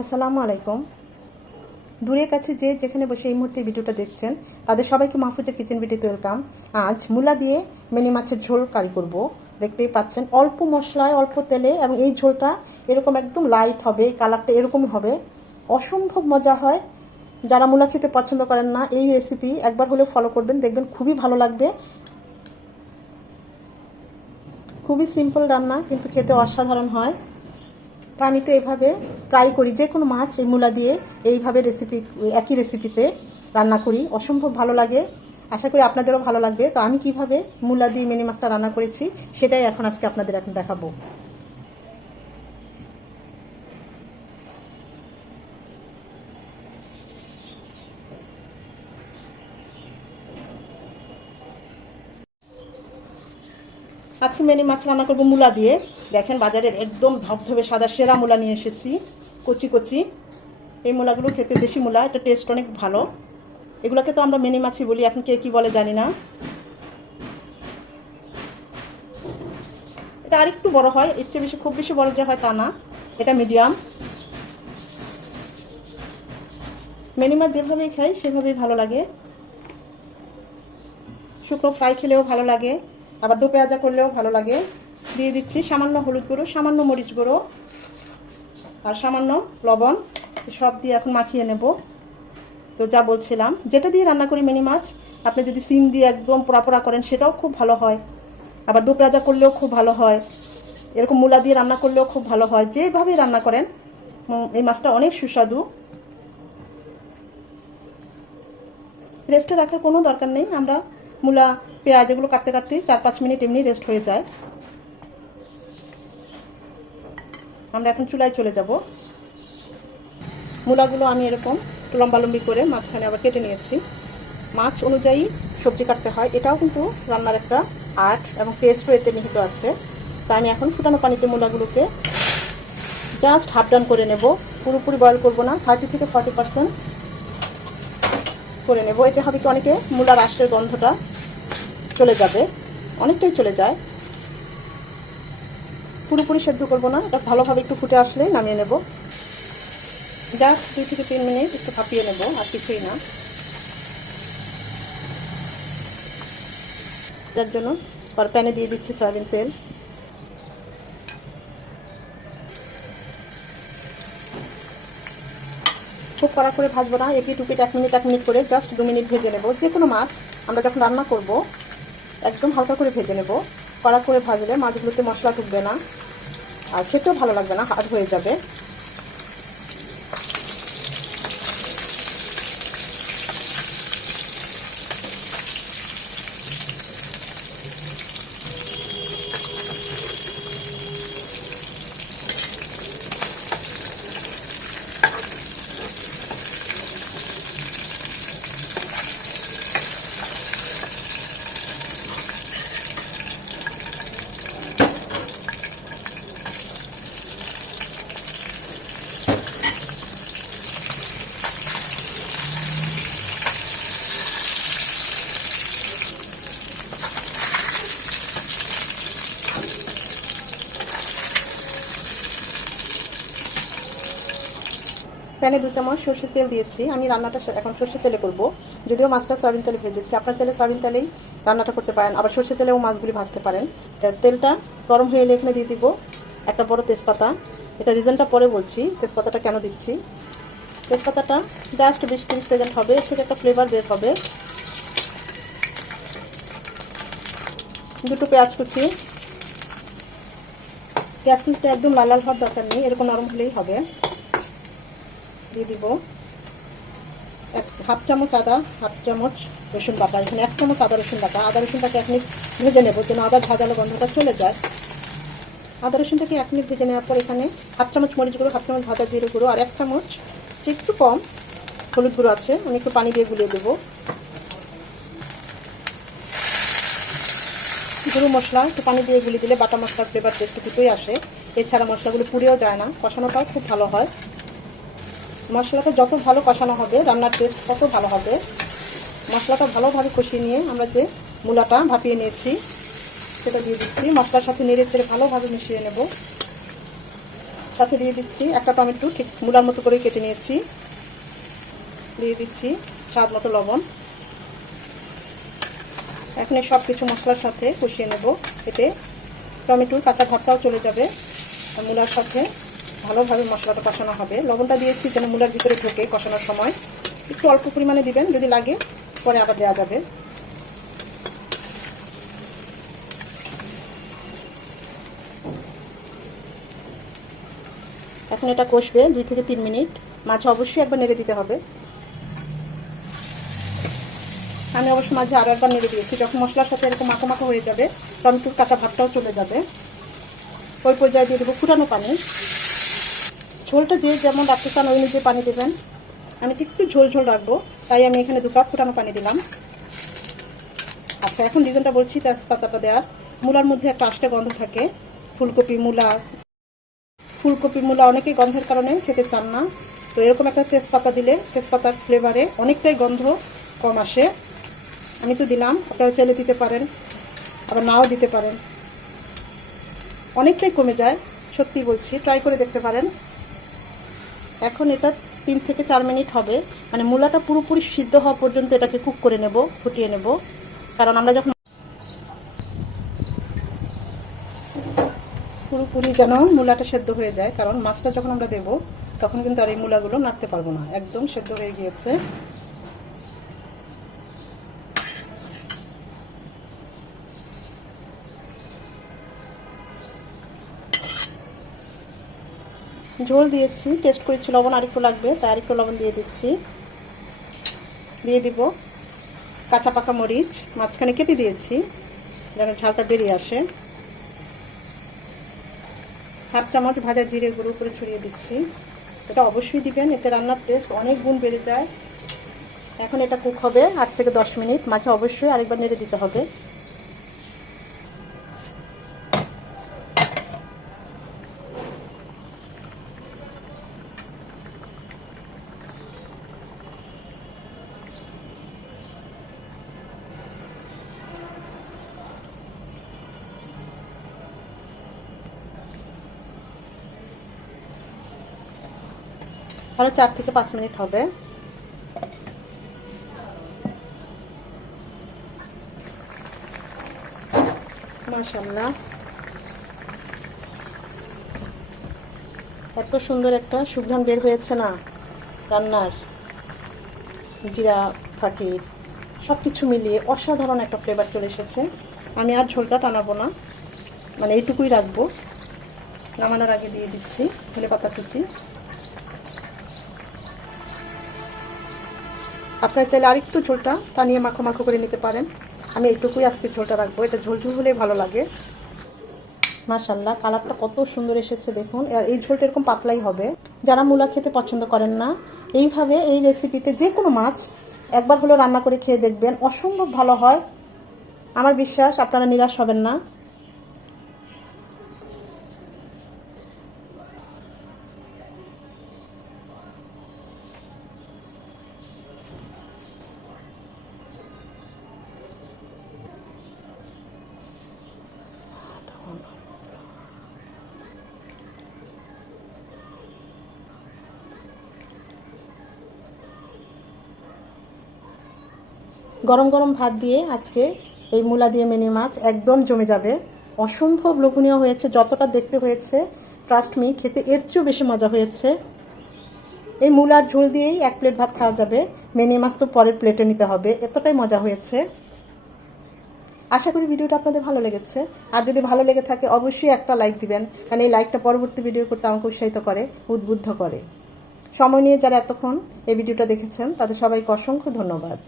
আসসালামু আলাইকুম। দূরের কাছে যে যেখানে বসে এই মুহূর্তে ভিডিওটা দেখছেন তাদের সবাইকে মাহফুজা কিচেন ভিডিওতে ওয়েলকাম। আজ মূলা দিয়ে মিনি মাছের ঝোল কারি করব। দেখতেই পাচ্ছেন অল্প মশলায় অল্প তেলে, এবং এই ঝোলটা এরকম একদম লাইট হবে, কালারটা এরকমই হবে, অসম্ভব মজা হয়। যারা মূলা খেতে পছন্দ করেন না, এই রেসিপি একবার হলেও ফলো করবেন, দেখবেন খুবই ভালো লাগবে। খুবই সিম্পল রান্না, কিন্তু খেতে অসাধারণ হয়। তো আমি তো এইভাবে ট্রাই করি, যে কোনো মাছ এই মূলা দিয়ে এইভাবে একই রেসিপিতে রান্না করি, অসম্ভব ভালো লাগে। আশা করি আপনাদেরও ভালো লাগবে। তো আমি কিভাবে মূলা দিয়ে মিনি মাছটা রান্না করেছি সেটাই আজকে আপনাদের দেখাবো। আজকে মিনি মাছ রান্না করবো মূলা দিয়ে। দেখেন বাজারের একদম ধবধবে সাদা সেরা মূলা নিয়ে এসেছি, কচি কচি। এই মূলাগুলো খেতে, দেশি মূলা, এটা টেস্ট অনেক ভালো। এগুলোকে তো আমরা মিনি মাছই বলি, এখন কে কি বলে জানি না। এটা আরেকটু বড় হয়, এর চেয়ে বেশি, খুব বেশি বড় যে হয় তা না, এটা মিডিয়াম। মিনি মাছ যেভাবেই খাই সেভাবেই ভালো লাগে। শুকনো ফ্রাই খেলেও ভালো লাগে, আবার দো পেঁয়াজা করলেও ভালো লাগে। দিয়ে দিচ্ছি সামান্য হলুদ গুঁড়ো, সামান্য মরিচ গুঁড়ো, আর সামান্য লবণ। সব দিয়ে এখন মাখিয়ে নেব। তো যা বলছিলাম, যেটা দিয়ে রান্না করি মিনি মাছ, আপনি যদি সিম দিয়ে একদম পোড়া পোড়া করেন সেটাও খুব ভালো হয়, আবার দো পেঁয়াজা করলেও খুব ভালো হয়, এরকম মূলা দিয়ে রান্না করলেও খুব ভালো হয়। যেভাবেই রান্না করেন এই মাছটা অনেক সুস্বাদু। রেস্টে রাখার কোনো দরকার নেই, আমরা মূলা পেঁয়াজ এগুলো কাটতে কাটতে 4-5 মিনিট এমনি রেস্ট হয়ে যায়। আমরা এখন চুলায় চলে যাব। মূলাগুলো আমি এরকম লম্বালম্বি করে মাঝখানে আবার কেটে নিয়েছি। মাছ অনুযায়ী সবজি কাটতে হয়, এটাও কিন্তু রান্নার একটা আর্ট, এবং টেস্টও এতে নিহিত আছে। তো আমি এখন ফুটানো পানিতে মূলাগুলোকে জাস্ট হাফ ডাউন করে নেব। পুরোপুরি বয়েল করব না, 30 থেকে 40% করে নেব। এতে হবে কি, অনেকে মূলার আঁশের গন্ধটা চলে যাবে, অনেকটাই চলে যায়। পুরোপুরি সেদ্ধ করব না, এটা ভালোভাবে একটু ফুটে আসলেই নামিয়ে নেব। জাস্ট 2 থেকে 3 মিনিট একটু ভাপিয়ে নেব, আর কিছুই না। যার জন্য প্যানে দিয়ে দিচ্ছি সয়াবিন তেল। খুব কড়া করে ভাজবো না, এপিট উপিট 1 মিনিট 1 মিনিট করে জাস্ট 2 মিনিট ভেজে নেব। যে কোনো মাছ আমরা যখন রান্না করব একদম হালকা করে ভেজে নেব। কড়া করে ভাজলে মাছগুলোতে মশলা ঢুকবে না, আর খেতেও ভালো লাগবে না, হার্ড হয়ে যাবে। প্যানে 2 চামচ সরষের তেল দিয়েছি। আমি রান্নাটা এখন সরষের তেলে করব, যদিও মাছটা সয়াবিন তেলে ভেজেছি। আপনার চাইলে সয়াবিন তেলেই রান্নাটা করতে পারেন, আবার সরষের তেলেও মাছগুলি ভাজতে পারেন। তেলটা গরম হয়ে এলে এখানে দিয়ে দিব একটা বড় তেজপাতা। এটা রিজনটা পরে বলছি, তেজপাতাটা কেন দিচ্ছি। তেজপাতাটা জাস্ট 20-30 সেকেন্ড হবে, এর থেকে একটা ফ্লেভার বের হবে। দুটো পেঁয়াজ কুচি, পেঁয়াজ কুচিটা একদম লাল লাল হওয়ার দরকার নেই, এরকম নরম হলেই হবে। দিয়ে দিব হাফ চামচ আদা, হাফ চামচ রসুন বাটা। এখানে 1 চামচ আদা রসুন বাটা। আদা রসুনটাকে 1 মিনিট ভেজে নেব, যেন আদা ভাজালো গন্ধটা চলে যায়। আদা রসুনটাকে 1 মিনিট ভেজে নেওয়ার পর এখানে হাফ চামচ মরিচ গুঁড়ো, হাফ চামচ ভাজা জিরে গুঁড়ো, আর 1 চামচ একটু কম হলুদ গুঁড়ো আছে, আমি একটু পানি দিয়ে গুলিয়ে দেবো। গুঁড়ো মশলা একটু পানি দিয়ে গুলিয়ে দিলে বাটা মশলার ফ্লেভার টেস্ট দুটোই আসে। এছাড়া মশলাগুলো পুড়েও যায় না, কষানোটাও খুব ভালো হয়। মশলাটা যত ভালো কষানো হবে রান্নার টেস্ট তত ভালো হবে। মশলাটা ভালোভাবে কষিয়ে নিয়ে আমরা যে মূলাটা ভাপিয়ে নিয়েছি সেটা দিয়ে দিচ্ছি। মশলার সাথে নেড়ে চেড়ে ভালোভাবে মিশিয়ে নেব। সাথে দিয়ে দিচ্ছি একটা টমেটো, ঠিক মূলার মতো করে কেটে নিয়েছি। দিয়ে দিচ্ছি স্বাদ মতো লবণ। এখন এই সব কিছু মশলার সাথে কষিয়ে নেব। এতে টমেটোর কাঁচা ভাবটাও চলে যাবে, আর মূলার সাথে ভালোভাবে মশলাটা কষানো হবে। লবণটা দিয়েছি যেন মূলার ভিতরে ঢোকে কষানোর সময়। একটু অল্প পরিমাণে দিবেন, যদি লাগে পরে আবার দেওয়া যাবে। এখন এটা কষবে 2 থেকে 3 মিনিট। মাঝে অবশ্যই একবার নেড়ে দিতে হবে। আমি অবশ্য মাঝে আরও একবার নেড়ে দিয়েছি। যখন মশলার সাথে এরকম মাখো মাখো হয়ে যাবে, টমেটোর কাঁচা ভাবটাও চলে যাবে, ওই পর্যায়ে দিয়ে দেবো ফুটানো পানি। ঝোলটা যে যেমন রাখতে চান ওই অনুযায়ী পানি দেবেন। আমি একটু ঝোল ঝোল রাখবো, তাই আমি এখানে 2 কাপ ফুটানো পানি দিলাম। আচ্ছা, এখন রিজনটা বলছি তেজপাতাটা দেওয়ার। মূলার মধ্যে একটা আষ্টে গন্ধ থাকে। ফুলকপি মূলা অনেকেই গন্ধের কারণে খেতে চান না। তো এরকম একটা তেজপাতা দিলে তেজপাতার ফ্লেভারে অনেকটাই গন্ধ কম আসে। আমি তো দিলাম, আপনারা চাইলে দিতে পারেন, আবার নাও দিতে পারেন, অনেকটাই কমে যায়। সত্যি বলছি, ট্রাই করে দেখতে পারেন। এখন এটা 3 থেকে 4 মিনিট হবে, মানে মূলাটা পুরোপুরি সিদ্ধ হওয়া পর্যন্ত এটাকে কুক করে নেব, ফুটিয়ে নেব। কারণ আমরা যখন পুরোপুরি যেন মূলাটা সেদ্ধ হয়ে যায়, কারণ মাছটা যখন আমরা দেব তখন কিন্তু আর এই মূলাগুলো নাড়তে পারবো না, একদম সেদ্ধ হয়ে গিয়েছে। ঝোল দিয়েছি, টেস্ট করেছি, লবণ আরেকটু লাগবে, তাই আরেকটু লবণ দিয়ে দিচ্ছি। দিয়ে দিব কাঁচা পাকা মরিচ, মাঝখানে কেটে দিয়েছি যেন ঝালটা বেরিয়ে আসে। 1/2 চামচ ভাজা জিরে গুঁড়ো করে ছড়িয়ে দিচ্ছি। এটা অবশ্যই দিবেন, এতে রান্নার টেস্ট অনেক গুণ বেড়ে যায়। এখন এটা কুক হবে 8 থেকে 10 মিনিট। মাঝে অবশ্যই আরেকবার নেড়ে দিতে হবে। আরো 4 থেকে 5 মিনিট হবে। মাশাআল্লাহ, এত সুন্দর একটা সুঘ্রাণ বের হয়েছে না রান্নার। জিরা ফাঁকির সব কিছু মিলিয়ে অসাধারণ একটা ফ্লেভার চলে এসেছে। আমি আর ঝোলটা টানাবো না, মানে এইটুকুই রাখবো। নামানোর আগে দিয়ে দিচ্ছি ধনে পাতা কুচি। আপনারা চাইলে আরেকটু ঝোলটা টানিয়ে মাখো মাখো করে নিতে পারেন। আমি এইটুকুই আজকে ঝোলটা রাখবো, এটা ঝোল ঝোল হলেই ভালো লাগে। মাশাআল্লাহ, কালারটা কত সুন্দর এসেছে দেখুন। আর এই ঝোলটা এরকম পাতলাই হবে। যারা মূলা খেতে পছন্দ করেন না, এইভাবে এই রেসিপিতে যে কোনো মাছ একবার হলেও রান্না করে খেয়ে দেখবেন, অসম্ভব ভালো হয়। আমার বিশ্বাস আপনারা নিরাশ হবেন না। গরম গরম ভাত দিয়ে আজকে এই মূলা দিয়ে মিনি মাছ একদম জমে যাবে। অসম্ভব লোভনীয় হয়েছে, যতটা দেখতে হয়েছে ট্রাস্ট মি খেতে এর চেয়েও বেশি মজা হয়েছে। এই মূলার ঝোল দিয়েই 1 প্লেট ভাত খাওয়া যাবে। মিনি মাছ তো পরের প্লেটে নিতে হবে, এতটাই মজা হয়েছে। আশা করি ভিডিওটা আপনাদের ভালো লেগেছে। আর যদি ভালো লেগে থাকে অবশ্যই একটা লাইক দিবেন, কারণ এই লাইকটা পরবর্তী ভিডিও করতে আমাকে উৎসাহিত করে, উদ্বুদ্ধ করে। সময় নিয়ে যারা এতক্ষণ এই ভিডিওটা দেখেছেন তাদের সবাইকে অসংখ্য ধন্যবাদ।